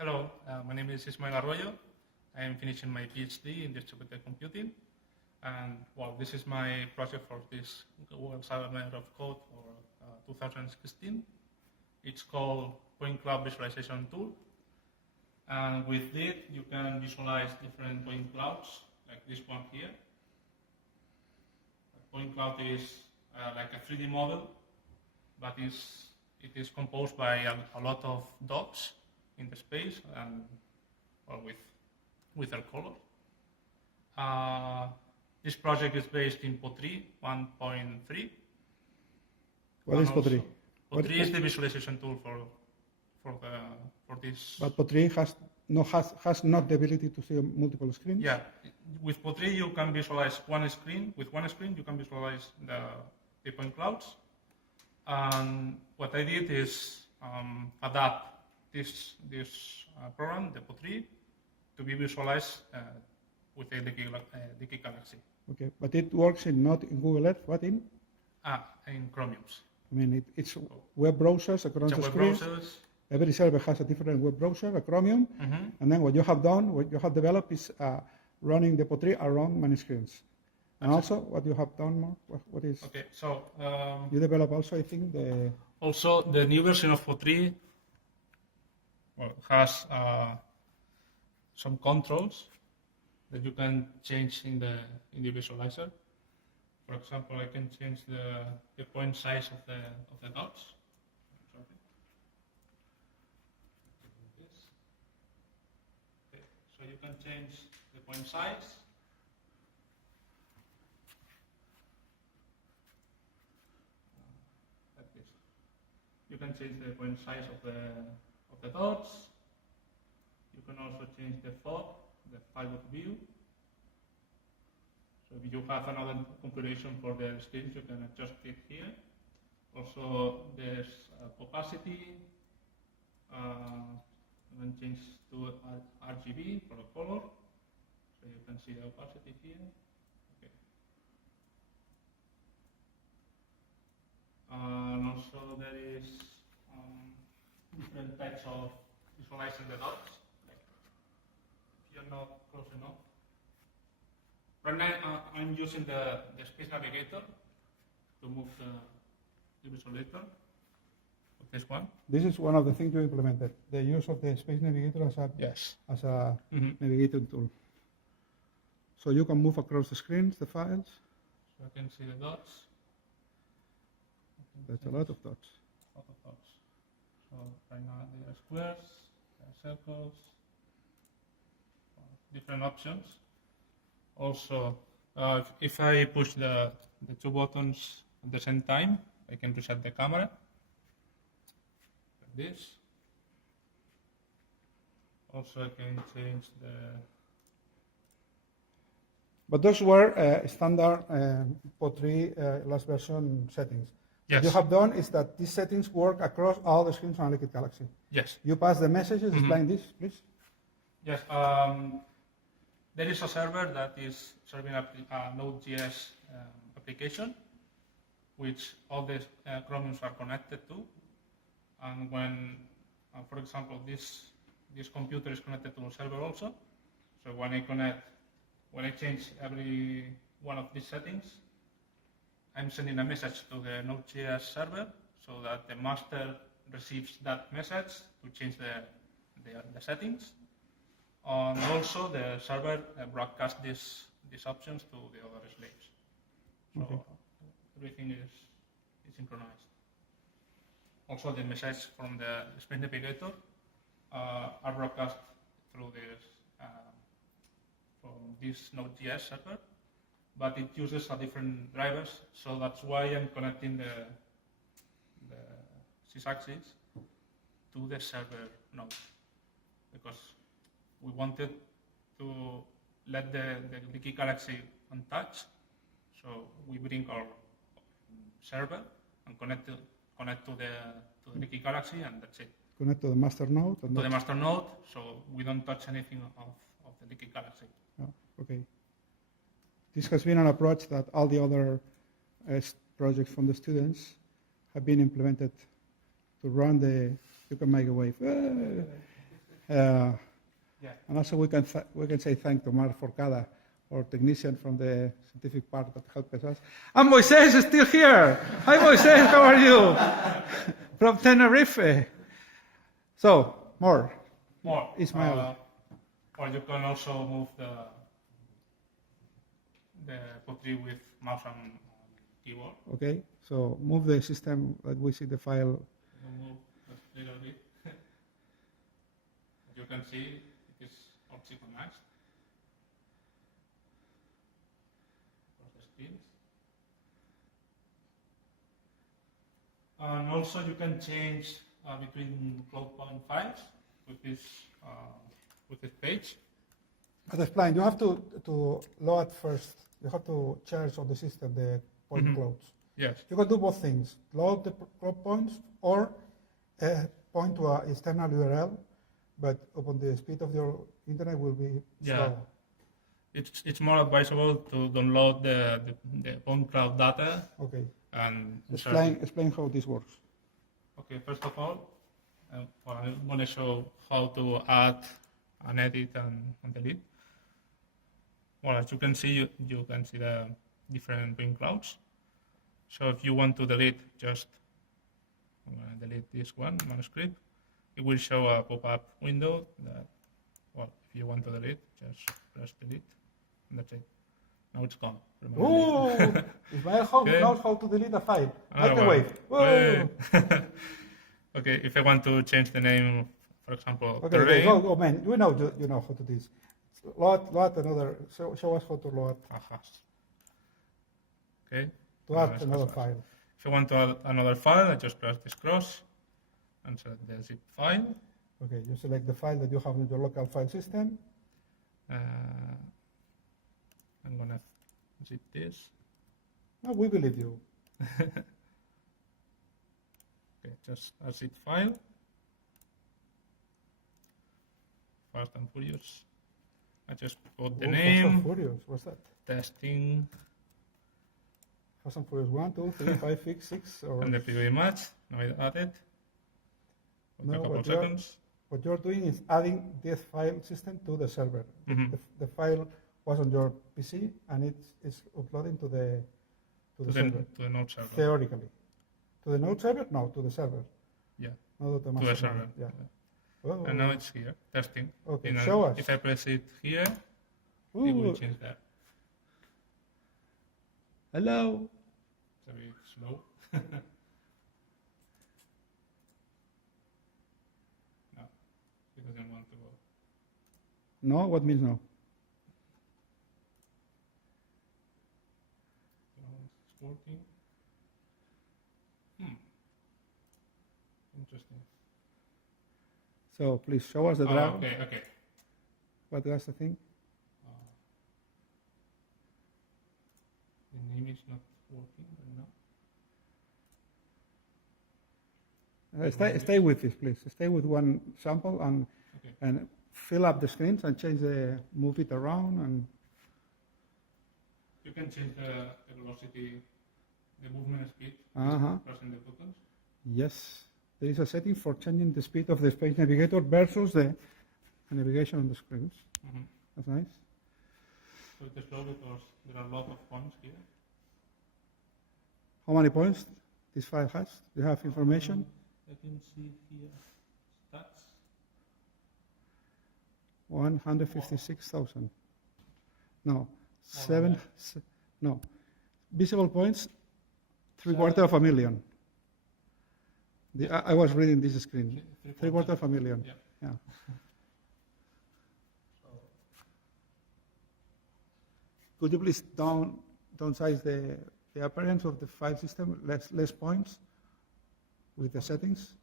Hello, my name is Ismael Arroyo. I am finishing my PhD in distributed computing. And well, this is my project for this Google Summer of Code for 2016. It's called Point Cloud Visualization Tool. And with it, you can visualize different point clouds, like this one here. A point cloud is like a 3D model, but it is composed by a lot of dots in the space and well, with their color. This project is based in PO3 1.3. What is PO3? PO3 is the visualization tool for this. But PO3 has not the ability to see multiple screens? Yeah, with PO3 you can visualize one screen. With one screen you can visualize the point clouds. And what I did is adapt this program, the PO3, to be visualized with a Liquid Galaxy. Okay, but it works not in Google Earth, what in? In Chromiums. I mean, it's web browsers across the screens. Every server has a different web browser, a Chromium, and then what you have done, what you have developed is running the PO3 around many screens. And also, what you have done more, what is? Okay, so you develop also, I think, also the new version of PO3 has some controls that you can change in the visualizer. For example, I can change the point size of the dots. Okay, so you can change the point size. Like this. You can change the point size of the dots. You can also change the font, the field of view. So if you have another configuration for the screens, you can adjust it here. Also, there's opacity. You can change to RGB for the color. So you can see the opacity here. Okay. And also there is different types of visualizing the dots. Like if you're not close enough. Right now I'm using the Space Navigator to move the visualizer. This one. This is one of the things you implemented, the use of the Space Navigator as a navigating tool. So you can move across the screens, the files. So I can see the dots. That's a lot of dots. So right now there are squares, there are circles, different options. Also, if I push the two buttons at the same time, I can reset the camera, like this. Also, I can change the... But those were standard PO3 last version settings. Yes. What you have done is that these settings work across all the screens on Liquid Galaxy. Yes. You pass the messages, explain this, please. Yes. There is a server that is serving a Node.js application, which all the Chromiums are connected to. And when, for example, this computer is connected to a server also. So when I change every one of these settings, I'm sending a message to the Node.js server so that the master receives that message to change the settings. And also the server broadcasts these options to the other slaves. So everything is synchronized. Also the messages from the Space Navigator are broadcast through from this Node.js server, but it uses a different drivers, so that's why I'm connecting the sysaxis to the server node, because we wanted to let the Liquid Galaxy untouched, so we bring our server and connect to the Liquid Galaxy, and that's it. Connect to the master node? To the master node, so we don't touch anything of the Liquid Galaxy. Oh, okay. This has been an approach that all the other projects from the students have been implemented to run the, you can make a wave. Yeah. And also we can say thank to Mark Forcada, our technician from the scientific part that helped us. And Moises is still here. Hi Moises, how are you? From Tenerife. So, more. Ismael. Or you can also move the pottery with mouse and keyboard. Okay, so move the system that we see the file. Move a little bit. You can see it is all synchronized across the screens. And also you can change between cloud point files with this page. But explain, you have to load first. You have to charge on the system the point clouds. Yes. You can do both things, load the cloud points or point to an external URL, but upon the speed of your internet will be slow. It's more advisable to download the point cloud data. Okay. And explain how this works. Okay, first of all, I'm going to show how to add and edit and delete. Well, as you can see, you can see the different point clouds. So if you want to delete, just I'm going to delete this one, manuscript. It will show a pop-up window that, well, if you want to delete, just press delete, and that's it. Now it's gone. Oh, Ismael knows how to delete a file. Like the wave. Okay, if I want to change the name, for example, okay, go, man. You know how to do this. Load another. Show us how to load. Okay. To add another file. If I want to add another file, I just press this cross and select the zip file. Okay, you select the file that you have in your local file system. I'm gonna zip this. No, we believe you. Okay, just a zip file. Fast and Furious. I just put the name. Fast and Furious, what's that? Testing. Fast and Furious 1, 2, 3, 5, 6, or... And the preview image. Now I add it. No, a couple of seconds. What you're doing is adding this file system to the server. The file was on your PC and it's uploading to the server. To the node server. Theoretically. To the node server? No, to the server. Yeah. Not to the server. Yeah. Oh. And now it's here, testing. Okay, show us. If I press it here, it will change that. Hello. It's a bit slow. No, it doesn't want to go. No? What means no? It's working. Interesting. So please show us the draft. Okay. What was the thing? The name is not working right now. Stay with this, please. Stay with one sample and fill up the screens and move it around and. You can change the velocity, the movement speed, pressing the buttons. Yes. There is a setting for changing the speed of the Space Navigator versus the navigation on the screens. That's nice. So it is slow because there are a lot of points here. How many points this file has? Do you have information? I can see here stats. 156,000. No, no. Visible points, 750,000. I was reading this screen. 750,000. Yeah. Could you please downsize the appearance of the file system, less points with the settings,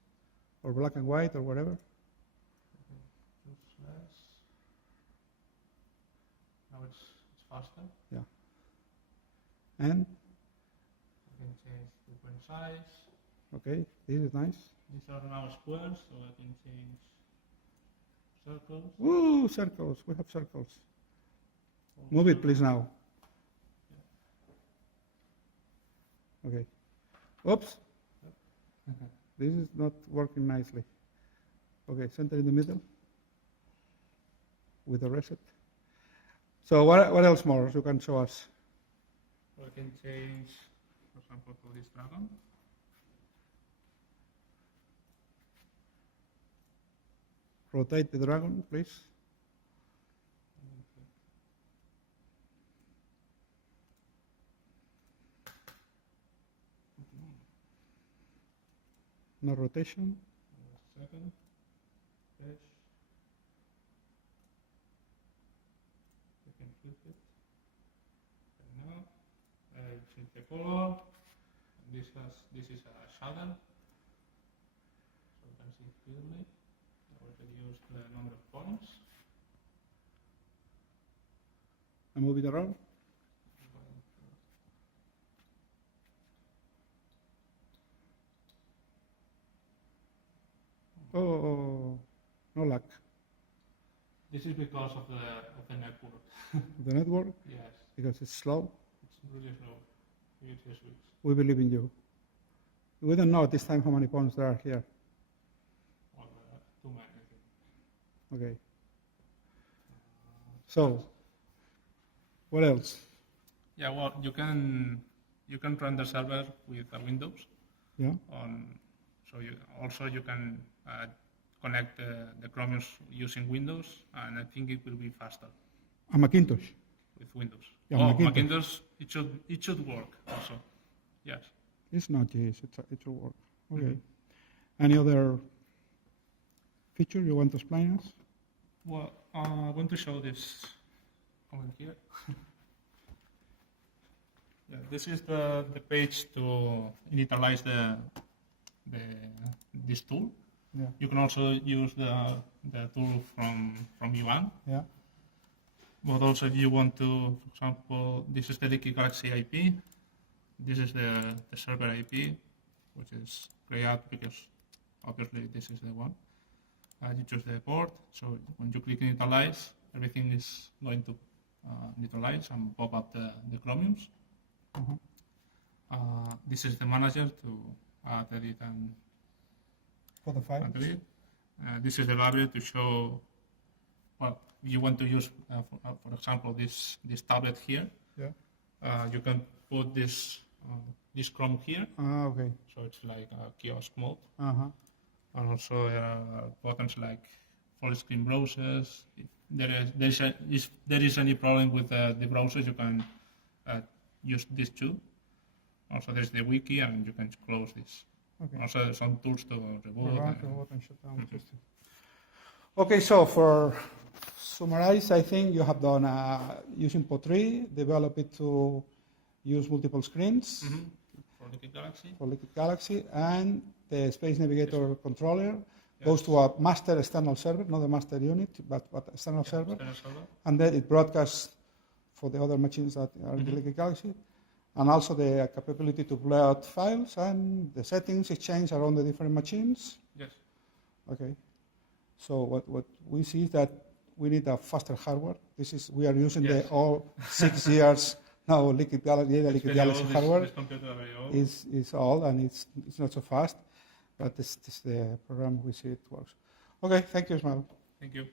or black and white, or whatever? Just less. Now it's faster. Yeah. And? I can change the print size. Okay, this is nice. These are now squares, so I can change circles. Woo, circles. We have circles. Move it, please, now. Okay. Oops. This is not working nicely. Okay, center in the middle. with the reset. So what else more you can show us? We can change, for example, to this dragon. Rotate the dragon, please. No rotation. Second. Fetch. You can flip it. And now, change the color. This is a shadow. So you can see it clearly. I will reduce the number of points. And move it around. Oh, no luck. This is because of the network. The network, Yes, because it's slow. it's really slow. You just switch. We believe in you. We don't know at this time how many points there are here. Well, too many, I think. Okay. So, what else? Yeah, well, you can run the server with Windows. Yeah. So you can connect the Chromium using Windows, and I think it will be faster A Macintosh. with Windows. Yeah, Macintosh, it should work also. Yes. It's not GS, it will work. Okay. Any other feature you want to explain us? Well, I want to show this comment here. Yeah, this is the page to initialize this tool. Yeah. You can also use the tool from Ivan. Yeah. But also if you want to, for example, this is the Liquid Galaxy IP. This is the server IP, which is created because obviously this is the one. You choose the port, so when you click initialize, everything is going to initialize and pop up the Chromiums. This is the manager to add, edit, and For the files? delete. This is the library to show what you want to use. For example, this tablet here. Yeah. You can put this Chrome here, Okay. so it's like a kiosk mode. Uh-huh. And also there are buttons like full screen browsers. If there is any problem with the browsers, you can use this too. Also there's the wiki, and you can close this. Okay. Also there's some tools to reboot. And shut down. Interesting. Okay, so for summarize, I think you have done using PO3, develop it to use multiple screens For Liquid Galaxy. for Liquid Galaxy, and the Space Navigator controller goes to a master external server, not a master unit, but external server, and then it broadcasts for the other machines that are in the Liquid Galaxy, and also the capability to upload files and the settings exchange around the different machines. Yes. Okay. So what we see is that we need a faster hardware. We are using the all 6 years now Liquid Galaxy, the Liquid Galaxy hardware This computer are very old. is old and it's not so fast, but this the program we see it works. Okay, thank you, Ismael. Thank you.